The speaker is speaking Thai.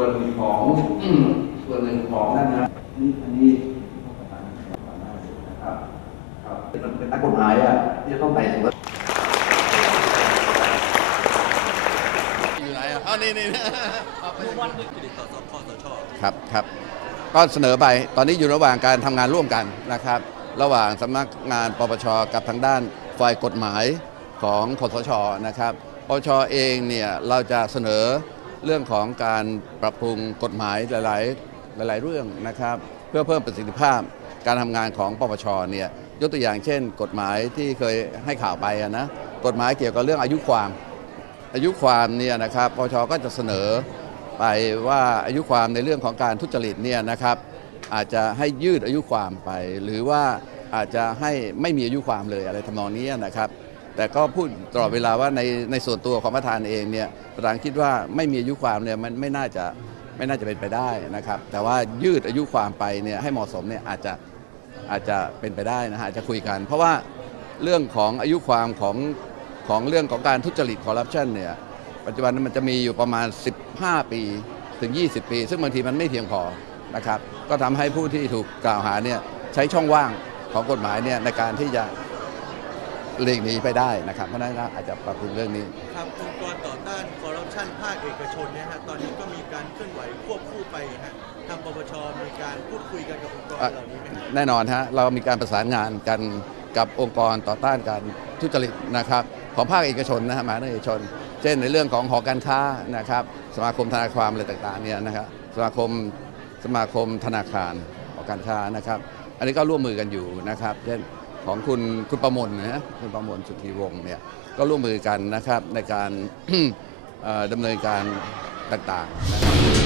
ส่วนของส่วนหนึ่งของนั่นนะนี่อันนี้นะครับครับเป็นเป็นนักกฎหมายอะที่จะต้องไปถึงอยู่ไหนอะอ๋อนี่นี่เอาไปครับครับก็เสนอไปตอนนี้อยู่ระหว่างการทำงานร่วมกันนะครับ ระหว่างสำนักงานปปชกับทางด้านฝ่ายกฎหมายของคสชนะครับปปชเองเนี่ยเราจะเสนอ เรื่องของการปรับปรุงกฎหมายหลาย ๆ หลาย ๆ เรื่องนะครับ เพื่อเพิ่มประสิทธิภาพการทำงานของปปชเนี่ยยกตัวอย่างเช่น กฎหมายที่เคยให้ข่าวไปนะกฎหมายเกี่ยวกับเรื่องอายุความ อายุความเนี่ยนะครับปปชก็จะเสนอไปว่าอายุความในเรื่องของการทุจริตเนี่ยนะครับ อาจจะให้ยืดอายุความไป หรือว่าอาจจะให้ไม่มีอายุความเลยอะไรทำนองนี้นะครับ แต่ก็พูดตลอดเวลาว่าในในส่วนตัวของประธานเองเนี่ยประธานคิดว่าไม่มีอายุความเนี่ยมันไม่น่าจะไม่น่าจะเป็นไปได้นะครับ แต่ว่ายืดอายุความไปเนี่ยให้เหมาะสมเนี่ยอาจจะอาจจะเป็นไปได้นะฮะอาจจะคุยกัน เพราะว่าเรื่องของอายุความของของเรื่องของการทุจริตคอร์รัปชันเนี่ยปัจจุบันมันจะมีอยู่ประมาณ 15 ปีถึง 20 ปี ซึ่งบางทีมันไม่เพียงพอนะครับ ก็ทำให้ผู้ที่ถูกกล่าวหาเนี่ยใช้ช่องว่างของกฎหมายเนี่ยในการที่จะ หลีกหนีไปได้นะครับเพราะฉะนั้นก็อาจจะปรับปรุงเรื่องนี้ทางองค์กรต่อต้านคอร์รัปชันภาคเอกชนเนี่ยฮะตอนนี้ก็มีการเคลื่อนไหวควบคู่ไปฮะทางปปชมีการพูดคุยกันกับองค์กรเหล่านี้ไหมฮะแน่นอนฮะเรามีการประสานงานกันกับองค์กรต่อต้านการทุจริตนะครับของภาคเอกชนนะฮะมหาเอกชน เช่นในเรื่องของหอการค้านะครับสมาคมธนาคารอะไรต่างๆเนี่ยนะครับสมาคมสมาคมธนาคารหอการค้านะครับ อันนี้ก็ร่วมมือกันอยู่นะครับ เช่น ของคุณคุณประมลนะฮะคุณประมลสุทธิวงศ์เนี่ยก็ร่วมมือกันนะครับในการดำเนินการต่างๆนะครับ